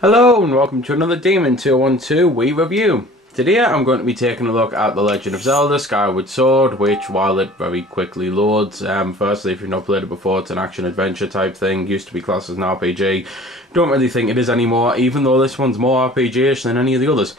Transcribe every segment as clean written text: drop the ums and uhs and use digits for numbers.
Hello and welcome to another Demon 212 Wii review. Today I'm going to be taking a look at the Legend of Zelda Skyward Sword, which while it very quickly loads, firstly if you've not played it before, it's an action adventure type thing, used to be classed as an RPG. Don't really think it is anymore, even though this one's more RPG-ish than any of the others.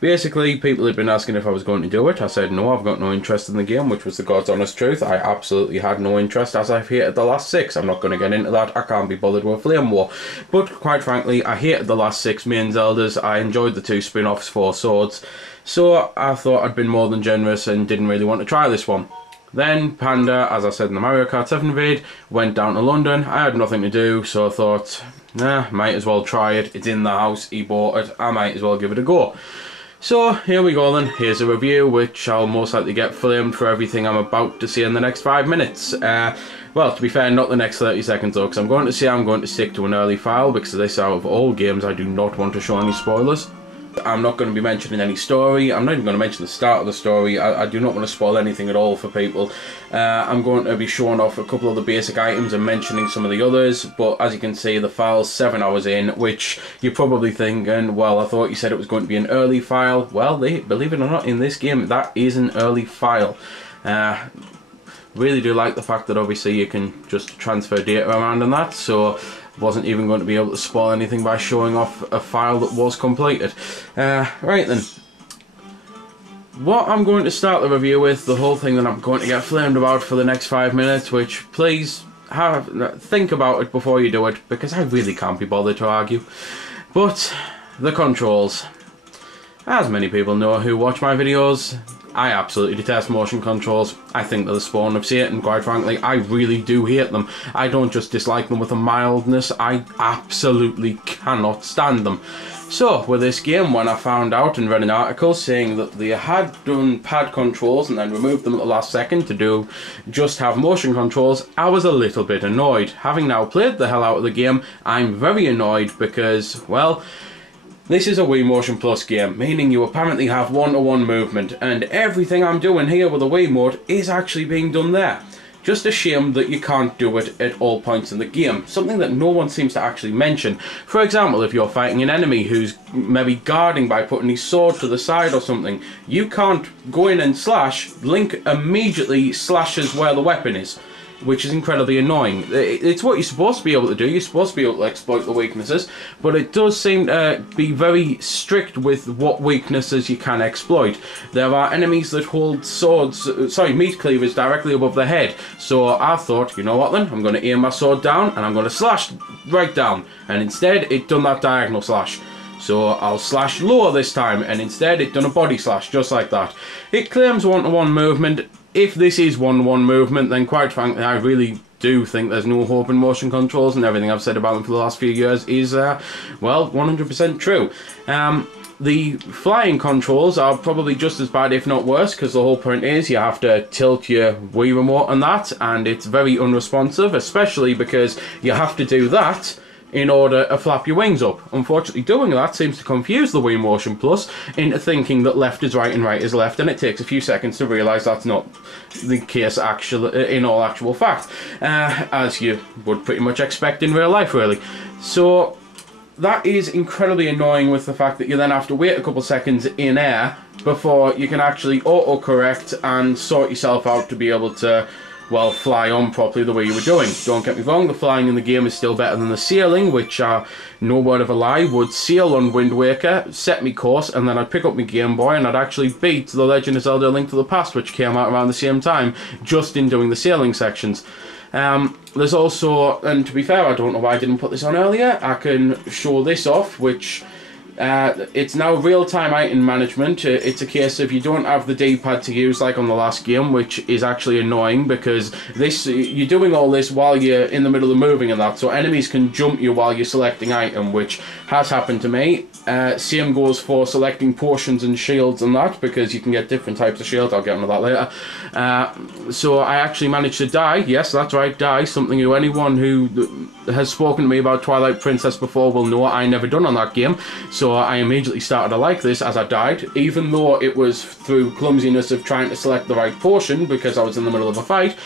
Basically, people had been asking if I was going to do it. I said no, I've got no interest in the game, which was the God's honest truth. I absolutely had no interest, as I've hated the last 6. I'm not going to get into that, I can't be bothered with Flame War. But quite frankly, I hated the last 6 main Zeldas. I enjoyed the 2 spin-offs for Swords, so I thought I'd been more than generous and didn't really want to try this one. Then Panda, as I said in the Mario Kart 7 vid, went down to London. I had nothing to do, so I thought, nah, might as well try it. It's in the house, he bought it, I might as well give it a go. So here we go then, here's a review which I'll most likely get flamed for everything I'm about to say in the next 5 minutes. Well, to be fair, not the next 30 seconds though, because I'm going to stick to an early file, because of this, out of all games I do not want to show any spoilers. I'm not going to be mentioning any story. I'm not even going to mention the start of the story. I do not want to spoil anything at all for people. I'm going to be showing off a couple of the basic items and mentioning some of the others, but as you can see, the file's 7 hours in, which you're probably thinking, well, I thought you said it was going to be an early file. Well, believe it or not, in this game, that is an early file. Really do like the fact that obviously you can just transfer data around and that, so wasn't even going to be able to spoil anything by showing off a file that was completed. Right then, what I'm going to start the review with, the whole thing that I'm going to get flamed about for the next 5 minutes, which please think about it before you do it, because I really can't be bothered to argue. But the controls. As many people know who watch my videos, I absolutely detest motion controls. I think they're the spawn of Satan, quite frankly. I really do hate them. I don't just dislike them with a mildness, I absolutely cannot stand them. So, with this game, when I found out and read an article saying that they had done pad controls and then removed them at the last second to just have motion controls, I was a little bit annoyed. Having now played the hell out of the game, I'm very annoyed because, well, this is a Wii Motion Plus game, meaning you apparently have one-to-one movement, and everything I'm doing here with the Wii mode is actually being done there. Just a shame that you can't do it at all points in the game, something that no one seems to actually mention. For example, if you're fighting an enemy who's maybe guarding by putting his sword to the side or something, you can't go in and slash, Link immediately slashes where the weapon is, which is incredibly annoying. It's what you're supposed to be able to do, you're supposed to be able to exploit the weaknesses, but it does seem to be very strict with what weaknesses you can exploit. There are enemies that hold meat cleavers directly above their head, so I thought, you know what then, I'm going to aim my sword down and I'm going to slash right down, and instead it done that diagonal slash. So I'll slash lower this time, and instead it done a body slash, just like that. It claims one-to-one movement. If this is one-to-one movement, then quite frankly, I really do think there's no hope in motion controls, and everything I've said about them for the last few years is, well, 100% true. The flying controls are probably just as bad, if not worse, because the whole point is you have to tilt your Wii remote and that, and it's very unresponsive, especially because you have to do that in order to flap your wings up. Unfortunately, doing that seems to confuse the Wii Motion Plus into thinking that left is right and right is left, and it takes a few seconds to realise that's not the case in all actual fact, as you would pretty much expect in real life, really. So that is incredibly annoying, with the fact that you then have to wait a couple seconds in air before you can actually auto-correct and sort yourself out to be able to, well, fly on properly the way you were doing. Don't get me wrong, the flying in the game is still better than the sailing, which, no word of a lie, would sail on Wind Waker, set me course, and then I'd pick up my Game Boy and I'd actually beat The Legend of Zelda: A Link to the Past, which came out around the same time, just in doing the sailing sections. There's also, and to be fair, I don't know why I didn't put this on earlier, I can show this off, which it's now real-time item management. It's a case of you don't have the D-pad to use like on the last game, which is actually annoying, because you're doing all this while you're in the middle of moving and that, so enemies can jump you while you're selecting item, which has happened to me. Same goes for selecting potions and shields and that, because you can get different types of shields. I'll get onto that later. So I actually managed to die. Yes, that's right, die. Something who anyone who has spoken to me about Twilight Princess before will know I never done on that game. So I immediately started to like this as I died, even though it was through clumsiness of trying to select the right potion because I was in the middle of a fight.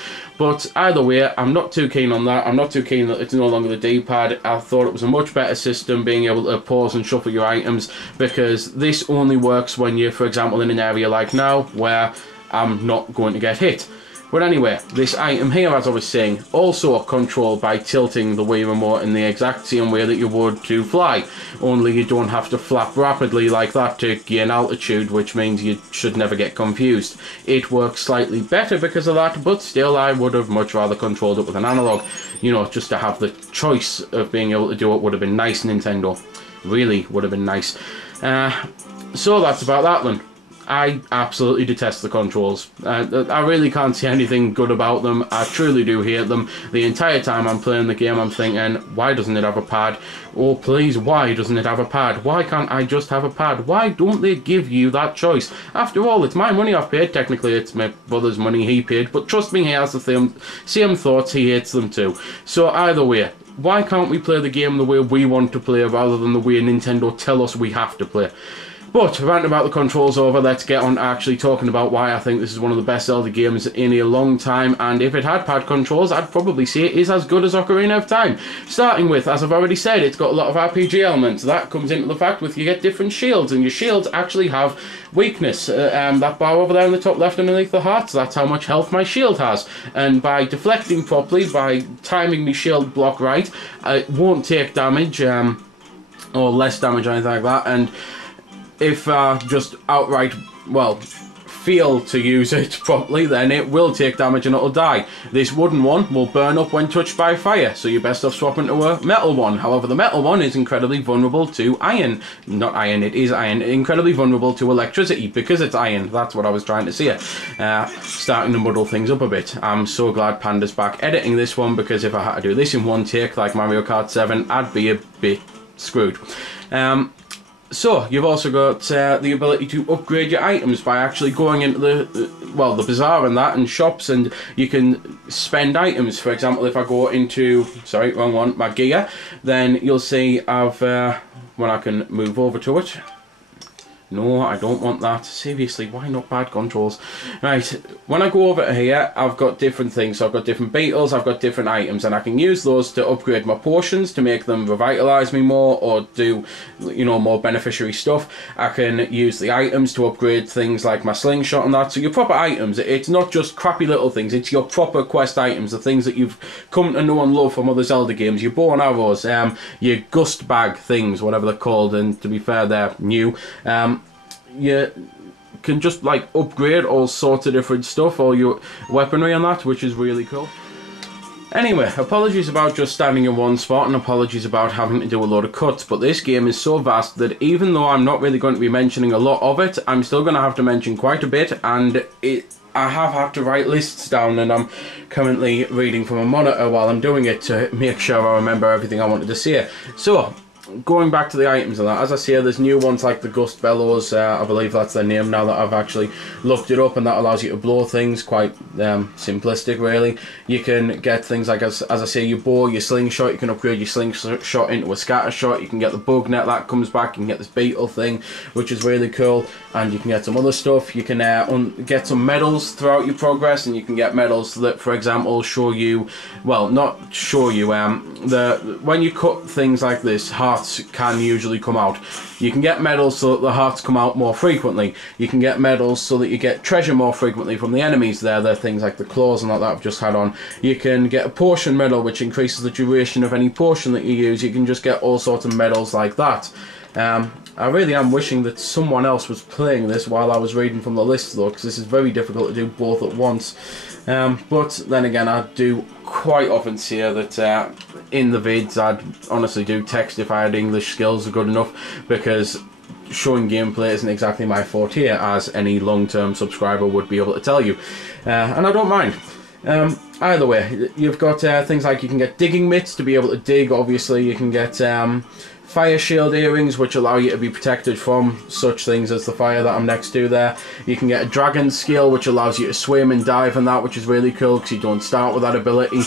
But either way, I'm not too keen on that. I'm not too keen that it's no longer the D-pad. I thought it was a much better system, being able to pause and shuffle your items, because this only works when you're, for example, in an area like now, where I'm not going to get hit. But anyway, this item here, as I was saying, also controlled by tilting the Wii remote in the exact same way that you would to fly. Only you don't have to flap rapidly like that to gain altitude, which means you should never get confused. It works slightly better because of that, but still I would have much rather controlled it with an analog. You know, just to have the choice of being able to do it would have been nice, Nintendo. Really would have been nice. So that's about that then. I absolutely detest the controls. I really can't see anything good about them. I truly do hate them. The entire time I'm playing the game, I'm thinking, why doesn't it have a pad? Oh, please, why doesn't it have a pad? Why can't I just have a pad? Why don't they give you that choice? After all, it's my money I've paid. Technically, it's my brother's money he paid. But trust me, he has the same thoughts. He hates them too. So either way, why can't we play the game the way we want to play rather than the way Nintendo tell us we have to play? But, rant about the controls over, let's get on to actually talking about why I think this is one of the best Zelda games in a long time, and if it had pad controls, I'd probably say it is as good as Ocarina of Time. Starting with, as I've already said, it's got a lot of RPG elements. That comes into the fact with you get different shields, and your shields actually have weakness. That bar over there in the top left underneath the hearts, that's how much health my shield has. And by deflecting properly, by timing my shield block right, it won't take damage, or less damage or anything like that, and if just outright, well, fail to use it properly, then it will take damage and it'll die. This wooden one will burn up when touched by fire, so you're best off swapping to a metal one. However, the metal one is incredibly vulnerable to iron. Not iron, it is iron. Incredibly vulnerable to electricity, because it's iron. That's what I was trying to say. Starting to muddle things up a bit. I'm so glad Panda's back editing this one, because if I had to do this in one take, like Mario Kart 7, I'd be a bit screwed. So, you've also got the ability to upgrade your items by actually going into the bazaar and that, and shops, and you can spend items. For example, if I go into, sorry, wrong one, my gear, then you'll see I've, when I can move over to it. No, I don't want that. Seriously, why not bad controls? Right, when I go over here, I've got different things. So I've got different beetles, I've got different items, and I can use those to upgrade my potions, to make them revitalise me more, or do, you know, more beneficiary stuff. I can use the items to upgrade things like my slingshot and that. So your proper items, it's not just crappy little things, it's your proper quest items, the things that you've come to know and love from other Zelda games. Your bow and arrows, your gust bag things, whatever they're called, and to be fair, they're new. You can just like upgrade all sorts of different stuff, all your weaponry and that, which is really cool. Anyway, apologies about just standing in one spot, and apologies about having to do a load of cuts, but this game is so vast that even though I'm not really going to be mentioning a lot of it, I'm still going to have to mention quite a bit, and I have had to write lists down, and I'm currently reading from a monitor while I'm doing it to make sure I remember everything I wanted to say. So, going back to the items and that, as I say, there's new ones like the Gust Bellows, I believe that's their name now that I've actually looked it up, and that allows you to blow things, quite simplistic really. You can get things like, as I say, your bow, your slingshot, you can upgrade your slingshot into a scatter shot, you can get the bug net that comes back, you can get this beetle thing, which is really cool, and you can get some other stuff. You can get some medals throughout your progress, and you can get medals that, for example, show you, well, not show you, when you cut things like this, hearts can usually come out. You can get medals so that the hearts come out more frequently. You can get medals so that you get treasure more frequently from the enemies there. They're things like the claws and that I've just had on. You can get a potion medal, which increases the duration of any potion that you use. You can just get all sorts of medals like that. I really am wishing that someone else was playing this while I was reading from the list though, because this is very difficult to do both at once. But then again, I do quite often say that in the vids I'd honestly do text if I had English skills are good enough, because showing gameplay isn't exactly my forte, as any long-term subscriber would be able to tell you, and I don't mind. Either way, you've got things like you can get digging mitts to be able to dig. Obviously you can get fire shield earrings, which allow you to be protected from such things as the fire that I'm next to there. You can get a dragon skill, which allows you to swim and dive and that, which is really cool because you don't start with that ability.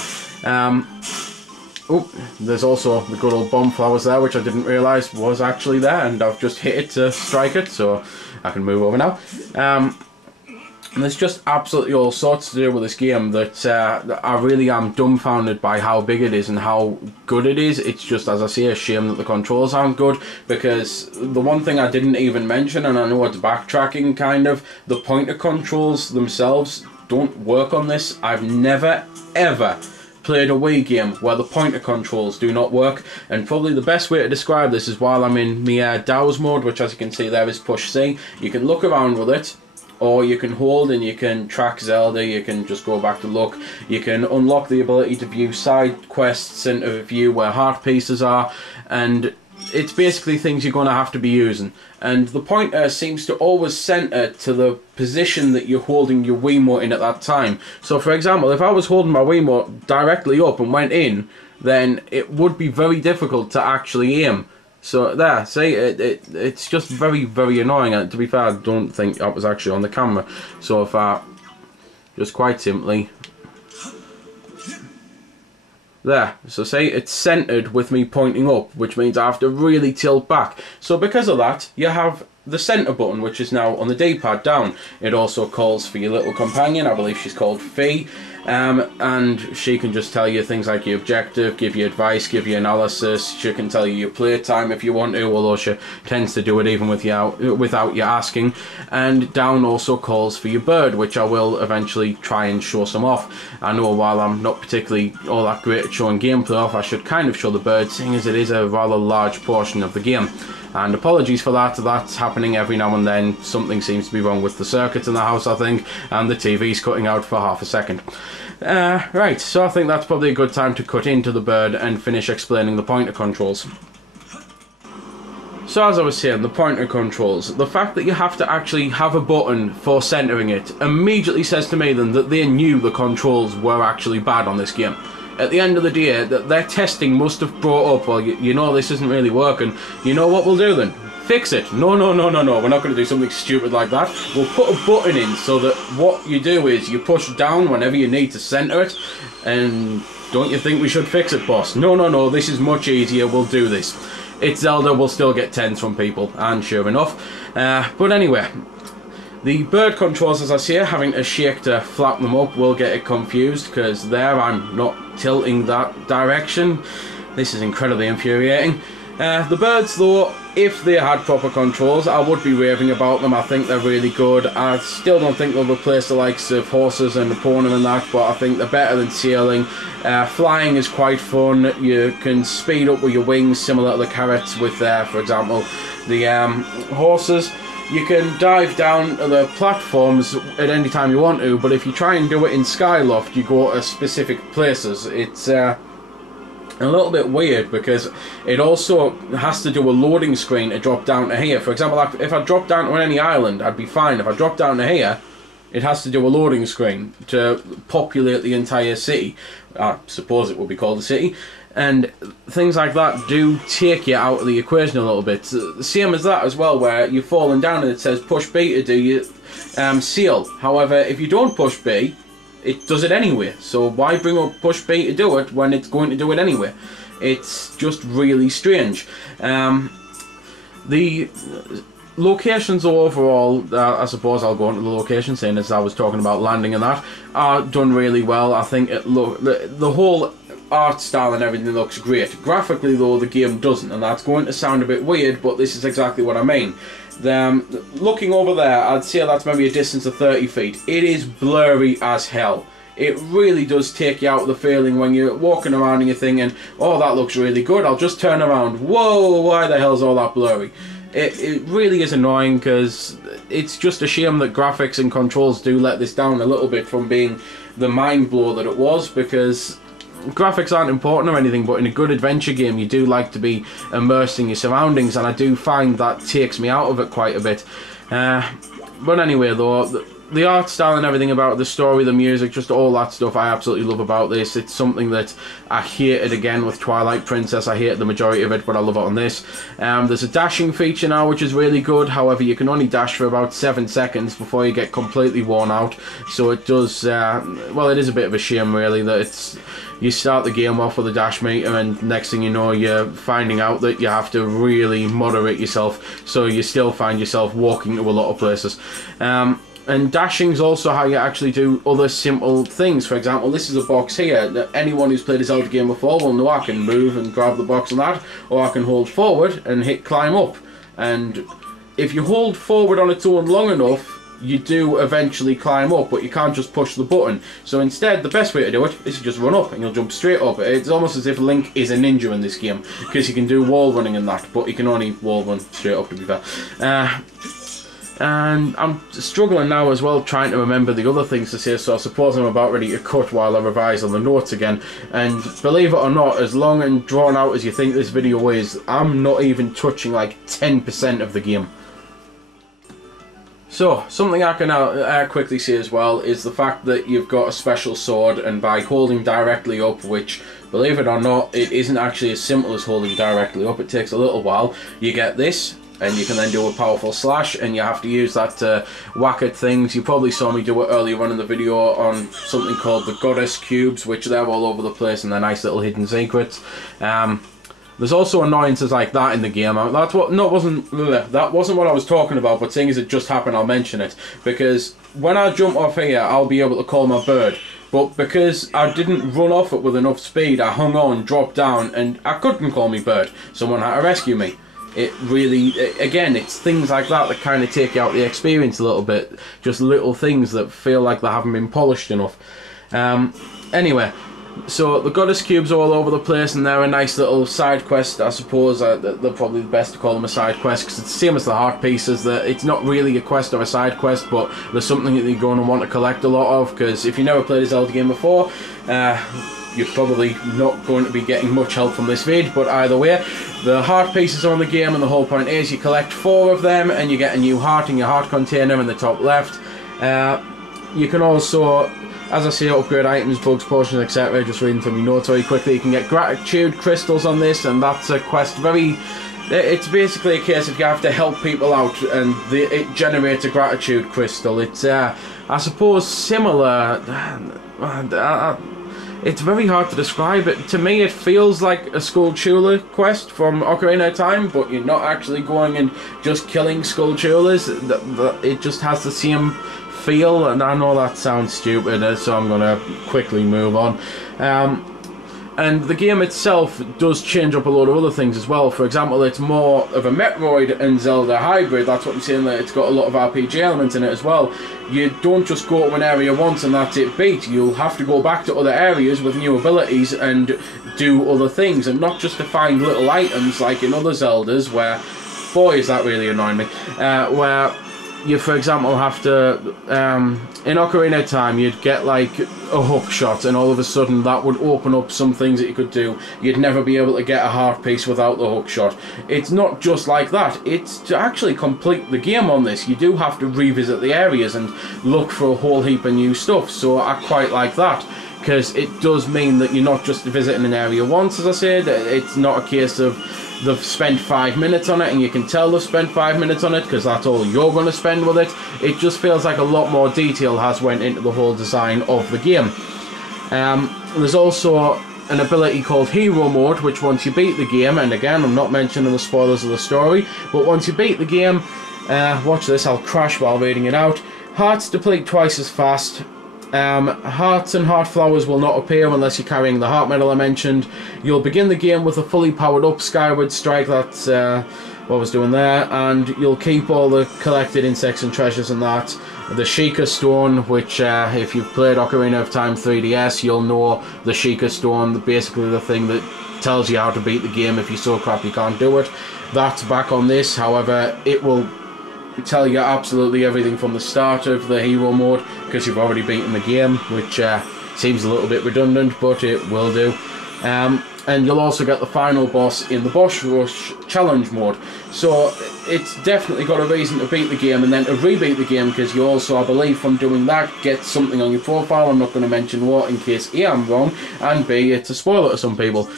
Oh, there's also the good old bomb flowers there, which I didn't realise was actually there, and I've just hit it to strike it, so I can move over now. And there's just absolutely all sorts to do with this game that I really am dumbfounded by how big it is and how good it is. It's just, as I say, a shame that the controls aren't good, because the one thing I didn't even mention, and I know it's backtracking kind of, the pointer controls themselves don't work on this. I've never ever played a Wii game where the pointer controls do not work, and probably the best way to describe this is while I'm in my Dow's mode, which as you can see there is push C. You can look around with it, or you can hold and you can track Zelda, you can just go back to look, you can unlock the ability to view side quests and to view where heart pieces are, and it's basically things you're going to have to be using. And the pointer seems to always center to the position that you're holding your Wiimote in at that time. So for example, if I was holding my Wiimote directly up and went in, then it would be very difficult to actually aim. So there, see, it's just very, very annoying. And to be fair, I don't think that was actually on the camera. So if I just quite simply, there, so see, it's centered with me pointing up, which means I have to really tilt back. So because of that, you have the center button, which is now on the D-pad down. It also calls for your little companion, I believe she's called Fee. And she can just tell you things like your objective, give you advice, give you analysis. She can tell you your play time if you want to, although she tends to do it even without you asking. And down also calls for your bird, which I will eventually try and show some off. I know while I'm not particularly all that great at showing gameplay off, I should kind of show the bird, seeing as it is a rather large portion of the game. And apologies for that, that's happening every now and then. Something seems to be wrong with the circuit in the house, I think, and the TV's cutting out for half a second. Right, so I think that's probably a good time to cut into the bird and finish explaining the pointer controls. So as I was saying, the pointer controls, the fact that you have to actually have a button for centering it immediately says to me then that they knew the controls were actually bad on this game. At the end of the day, their testing must have brought up, well, you know this isn't really working, you know what we'll do then? Fix it. No, we're not going to do something stupid like that. We'll put a button in so that what you do is you push down whenever you need to center it, and don't you think we should fix it, boss? No, this is much easier, we'll do this. It's Zelda, we'll still get tens from people, and sure enough. But anyway, the bird controls, as I say, having to shake to flap them up will get it confused, because there I'm not tilting that direction. This is incredibly infuriating. The birds, though, if they had proper controls, I would be raving about them. I think they're really good. I still don't think they'll replace the likes of horses and epona and that, but I think they're better than sailing. Flying is quite fun. You can speed up with your wings, similar to the carrots with, for example, the horses. You can dive down to the platforms at any time you want to, but if you try and do it in Skyloft, you go to specific places. It's a little bit weird, because it also has to do a loading screen to drop down to here. For example, if I drop down to any island, I'd be fine. If I drop down to here, it has to do a loading screen to populate the entire city. I suppose it would be called a city. And things like that do take you out of the equation a little bit. The same as that as well, where you've fallen down and it says push B to do your sail. However, if you don't push B, it does it anyway. So why bring up push B to do it when it's going to do it anyway? It's just really strange. The locations overall, I suppose I'll go into the location, saying as I was talking about landing and that, are done really well. I think the whole art style and everything looks great. Graphically though, the game doesn't, and that's going to sound a bit weird, but this is exactly what I mean. Looking over there, I'd say that's maybe a distance of 30 feet. It is blurry as hell. It really does take you out of the feeling when you're walking around and you're thinking, oh, that looks really good, I'll just turn around. Whoa, why the hell's all that blurry? It really is annoying, because it's just a shame that graphics and controls do let this down a little bit from being the mind blow that it was, because graphics aren't important or anything, but in a good adventure game you do like to be immersed in your surroundings, and I do find that takes me out of it quite a bit. But anyway though, the art style and everything about the story, the music, just all that stuff I absolutely love about this. It's something that I hated again with Twilight Princess. I hated the majority of it, but I love it on this. There's a dashing feature now, which is really good. However, you can only dash for about 7 seconds before you get completely worn out. So it does, well, it is a bit of a shame really that you start the game off with a dash meter, and next thing you know you're finding out that you have to really moderate yourself, so you still find yourself walking to a lot of places. And dashing's also how you actually do other simple things. For example, this is a box here that anyone who's played a Zelda game before will know I can move and grab the box and that, or I can hold forward and hit climb up. And if you hold forward on its own long enough, you do eventually climb up, but you can't just push the button. So instead, the best way to do it is to just run up and you'll jump straight up. It's almost as if Link is a ninja in this game, because you can do wall running and that, but you can only wall run straight up, to be fair. And I'm struggling now as well trying to remember the other things to say, so I suppose I'm about ready to cut while I revise on the notes again. And believe it or not, as long and drawn out as you think this video is, I'm not even touching like 10% of the game. So, something I can quickly say as well is the fact that you've got a special sword, and by holding directly up, which, believe it or not, it isn't actually as simple as holding directly up, it takes a little while, you get this. And you can then do a powerful slash, and you have to use that to whack at things. You probably saw me do it earlier on in the video on something called the Goddess Cubes, which they're all over the place and they're nice little hidden secrets. There's also annoyances like that in the game. That wasn't what I was talking about, but seeing as it just happened, I'll mention it. Because when I jump off here, I'll be able to call my bird. But because I didn't run off it with enough speed, I hung on, dropped down, and I couldn't call me bird. Someone had to rescue me. It really, again, it's things like that that kind of take you out the experience a little bit. Just little things that feel like they haven't been polished enough. Anyway, so the Goddess Cubes are all over the place, and they're a nice little side quest, I suppose. They're probably the best to call them a side quest, because it's the same as the heart pieces. It's not really a quest or a side quest, but there's something that you're going to want to collect a lot of, because if you've never played a Zelda game before, you're probably not going to be getting much help from this vid, but either way, the heart pieces are on the game, and the whole point is you collect 4 of them and you get a new heart in your heart container in the top left. You can also, as I say, upgrade items, bugs, potions, etc. Just reading through my notes very quickly. You can get gratitude crystals on this, and that's a quest it's basically a case of you have to help people out, and it generates a gratitude crystal. It's, I suppose, similar. It's very hard to describe it. To me, it feels like a Skulltula quest from Ocarina of Time, but you're not actually going and just killing Skulltulas. It just has the same feel, and I know that sounds stupid, so I'm going to quickly move on. And the game itself does change up a lot of other things as well. For example, it's more of a Metroid and Zelda hybrid. That's what I'm saying, that it's got a lot of RPG elements in it as well. You don't just go to an area once and that's it beat. You'll have to go back to other areas with new abilities and do other things, and not just to find little items like in other Zeldas where, boy is that really annoying me, where you, for example, have to, in Ocarina of Time, you'd get like a hook shot, and all of a sudden that would open up some things that you could do. You'd never be able to get a heart piece without the hook shot. It's not just like that. It's to actually complete the game on this, you do have to revisit the areas and look for a whole heap of new stuff, so I quite like that. Because it does mean that you're not just visiting an area once, as I said. It's not a case of they've spent 5 minutes on it and you can tell they've spent 5 minutes on it because that's all you're going to spend with it. It just feels like a lot more detail has went into the whole design of the game. There's also an ability called Hero Mode, which once you beat the game, and again I'm not mentioning the spoilers of the story, but once you beat the game, watch this, I'll crash while reading it out. Hearts deplete twice as fast. Hearts and heart flowers will not appear unless you're carrying the heart medal I mentioned. You'll begin the game with a fully powered up Skyward Strike, that's what I was doing there, and you'll keep all the collected insects and treasures and that. The Sheikah Stone, which if you've played Ocarina of Time 3DS, you'll know the Sheikah Stone, basically the thing that tells you how to beat the game. If you're so crap you can't do it. That's back on this, however, it will tell you absolutely everything from the start of the hero mode, because you've already beaten the game, which seems a little bit redundant, but it will do. And you'll also get the final boss in the Boss Rush challenge mode. So it's definitely got a reason to beat the game and then to re-beat the game, because you also, I believe, from doing that, get something on your profile. I'm not going to mention what, in case A, I'm wrong, and B, it's a spoiler to some people.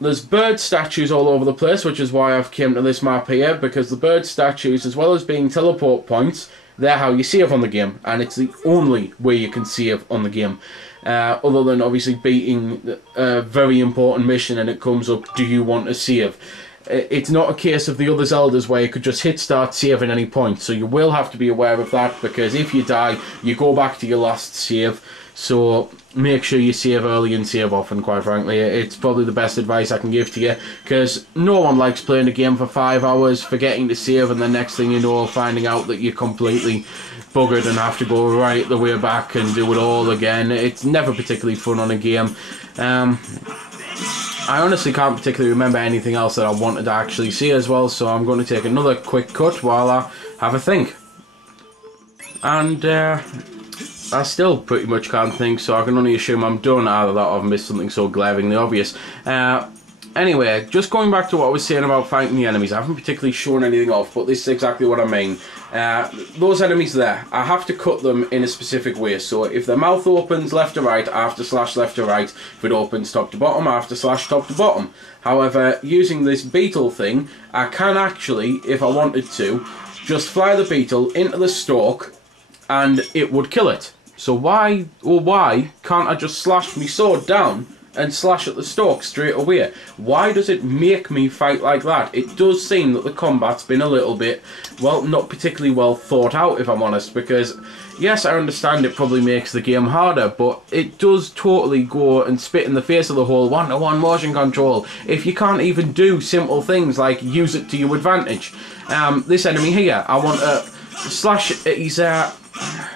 There's bird statues all over the place, which is why I've came to this map here, because the bird statues, as well as being teleport points, they're how you save on the game, and it's the only way you can save on the game. Other than obviously beating a very important mission and it comes up, do you want to save? It's not a case of the other Zeldas where you could just hit start save at any point, so you will have to be aware of that, because if you die, you go back to your last save. So make sure you save early and save often, quite frankly. It's probably the best advice I can give to you, because no one likes playing a game for 5 hours, forgetting to save, and the next thing you know, finding out that you're completely buggered and have to go right the way back and do it all again. It's never particularly fun on a game. I honestly can't particularly remember anything else that I wanted to actually see as well, so I'm going to take another quick cut while I have a think. And I still pretty much can't think, so I can only assume I'm done, either that or I've missed something so glaringly obvious. Anyway, just going back to what I was saying about fighting the enemies, I haven't particularly shown anything off, but this is exactly what I mean. Those enemies there, I have to cut them in a specific way. So if their mouth opens left to right, I have to slash left to right. If it opens top to bottom, I have to slash top to bottom. However, using this beetle thing, I can actually, if I wanted to, just fly the beetle into the stalk and it would kill it. So why can't I just slash my sword down and slash at the stalk straight away? Why does it make me fight like that? It does seem that the combat's been a little bit, well, not particularly well thought out, if I'm honest, because yes, I understand it probably makes the game harder, but it does totally go and spit in the face of the whole one-to-one motion control if you can't even do simple things like use it to your advantage. This enemy here, I want to slash at his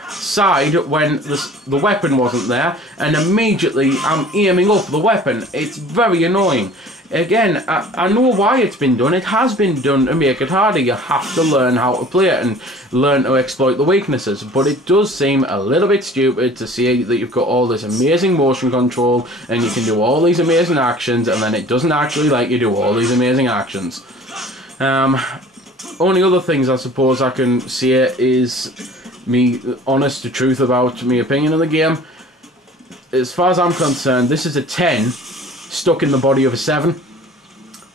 side when the weapon wasn't there, and immediately I'm aiming up the weapon. It's very annoying. Again, I know why it's been done. It has been done to make it harder. You have to learn how to play it and learn to exploit the weaknesses, but it does seem a little bit stupid to see that you've got all this amazing motion control and you can do all these amazing actions, and then it doesn't actually let you do all these amazing actions. Only other things I suppose I can say is me honest to truth about my opinion of the game. As far as I'm concerned, this is a 10 stuck in the body of a 7.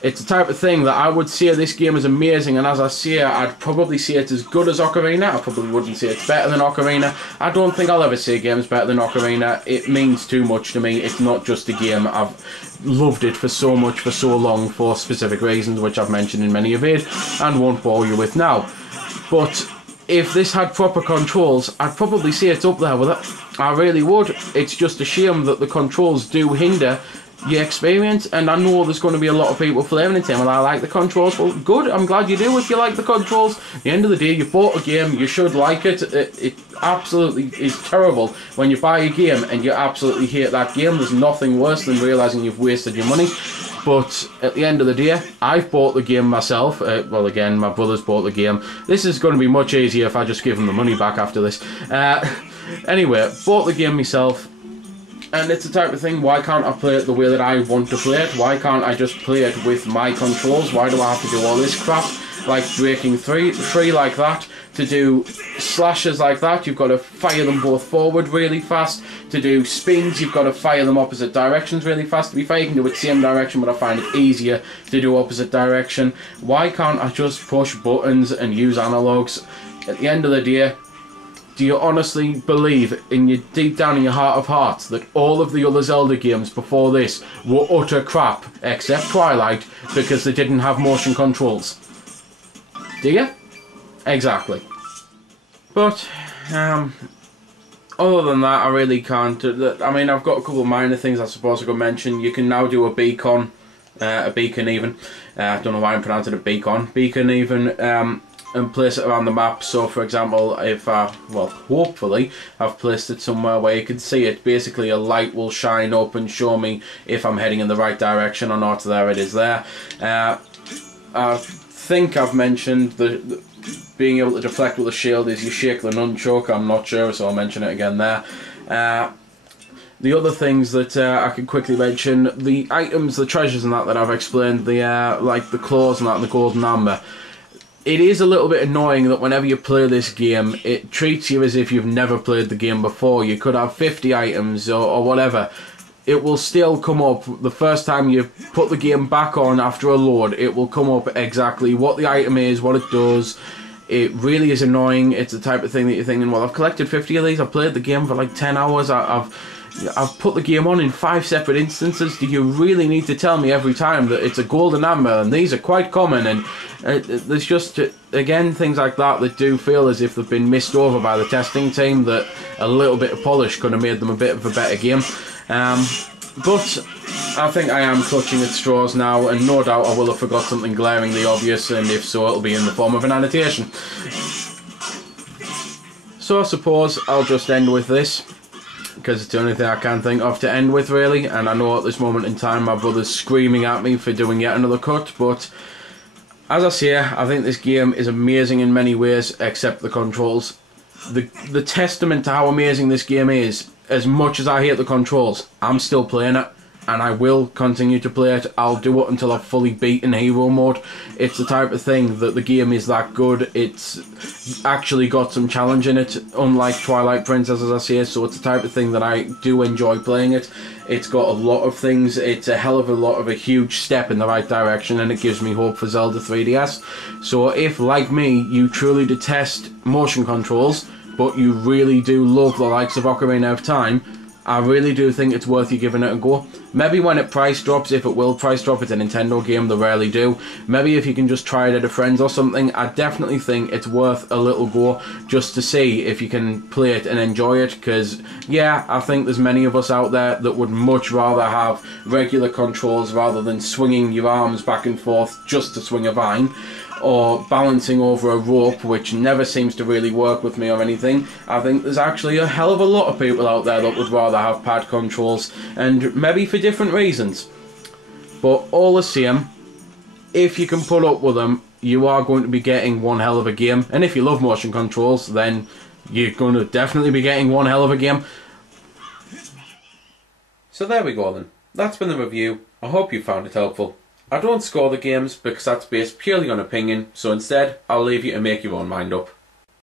It's the type of thing that I would say this game is amazing, and as I say, I'd probably say it's as good as Ocarina. I probably wouldn't say it's better than Ocarina. I don't think I'll ever say a game's better than Ocarina. It means too much to me. It's not just a game. I've loved it for so much, for so long, for specific reasons, which I've mentioned in many of it, and won't bore you with now. But if this had proper controls, I'd probably say it's up there with it. I really would. It's just a shame that the controls do hinder your experience, and I know there's going to be a lot of people flaming and saying, well, I like the controls. Well, good, I'm glad you do if you like the controls. At the end of the day, you bought a game, you should like it. It absolutely is terrible when you buy a game and you absolutely hate that game. There's nothing worse than realising you've wasted your money. But at the end of the day, I've bought the game myself. Well, again, my brother's bought the game. This is going to be much easier if I just give him the money back after this. Anyway, bought the game myself. And it's the type of thing, why can't I play it the way that I want to play it? Why can't I just play it with my controls? Why do I have to do all this crap? Like breaking three like that. To do slashes like that, you've got to fire them both forward really fast. To do spins, you've got to fire them opposite directions really fast. To be fair, you can do it same direction, but I find it easier to do opposite direction. Why can't I just push buttons and use analogs? At the end of the day, do you honestly believe, in your deep down in your heart of hearts, that all of the other Zelda games before this were utter crap, except Twilight, because they didn't have motion controls? Do you? Exactly. But, other than that, I really can't. I mean, I've got a couple of minor things I suppose I could mention. You can now do a beacon even. I don't know why I'm pronouncing it beacon even. And place it around the map. So for example, if well, hopefully I've placed it somewhere where you can see it, basically a light will shine up and show me if I'm heading in the right direction or not. There it is there. I think I've mentioned the being able to deflect with a shield is you shake the nunchuck. I'm not sure, so I'll mention it again there. The other things that I can quickly mention, the items, the treasures and that I've explained, the like the claws and that and the golden amber. It is a little bit annoying that whenever you play this game, it treats you as if you've never played the game before. You could have 50 items or whatever. It will still come up, the first time you put the game back on after a load, it will come up exactly what the item is, what it does. It really is annoying. It's the type of thing that you're thinking, well, I've collected 50 of these, I've played the game for like 10 hours, I've I've put the game on in 5 separate instances. Do you really need to tell me every time that it's a golden amber? And these are quite common, and there's just, again, things like that that do feel as if they've been missed over by the testing team, that a little bit of polish could have made them a bit of a better game. But I think I am clutching at straws now, and no doubt I will have forgot something glaringly obvious, and if so, it'll be in the form of an annotation. So I suppose I'll just end with this, because it's the only thing I can think of to end with, really. And I know at this moment in time my brother's screaming at me for doing yet another cut, but as I say, I think this game is amazing in many ways, except the controls. The testament to how amazing this game is, as much as I hate the controls, I'm still playing it, and I will continue to play it. I'll do it until I've fully beaten hero mode. It's the type of thing that the game is that good. It's actually got some challenge in it, unlike Twilight Princess, as I say, so it's the type of thing that I do enjoy playing it. It's got a lot of things. It's a hell of a lot of a huge step in the right direction, and it gives me hope for Zelda 3DS. So if, like me, you truly detest motion controls, but you really do love the likes of Ocarina of Time, I really do think it's worth you giving it a go. Maybe when it price drops, if it will price drop, it's a Nintendo game, they rarely do. Maybe if you can just try it at a friend's or something, I definitely think it's worth a little go, just to see if you can play it and enjoy it, because, yeah, I think there's many of us out there that would much rather have regular controls rather than swinging your arms back and forth just to swing a vine, or balancing over a rope, which never seems to really work with me or anything. I think there's actually a hell of a lot of people out there that would rather have pad controls, and maybe for different reasons. But all the same, if you can put up with them, you are going to be getting one hell of a game. And if you love motion controls, then you're going to definitely be getting one hell of a game. So there we go then. That's been the review. I hope you found it helpful. I don't score the games because that's based purely on opinion, so instead I'll leave you to make your own mind up.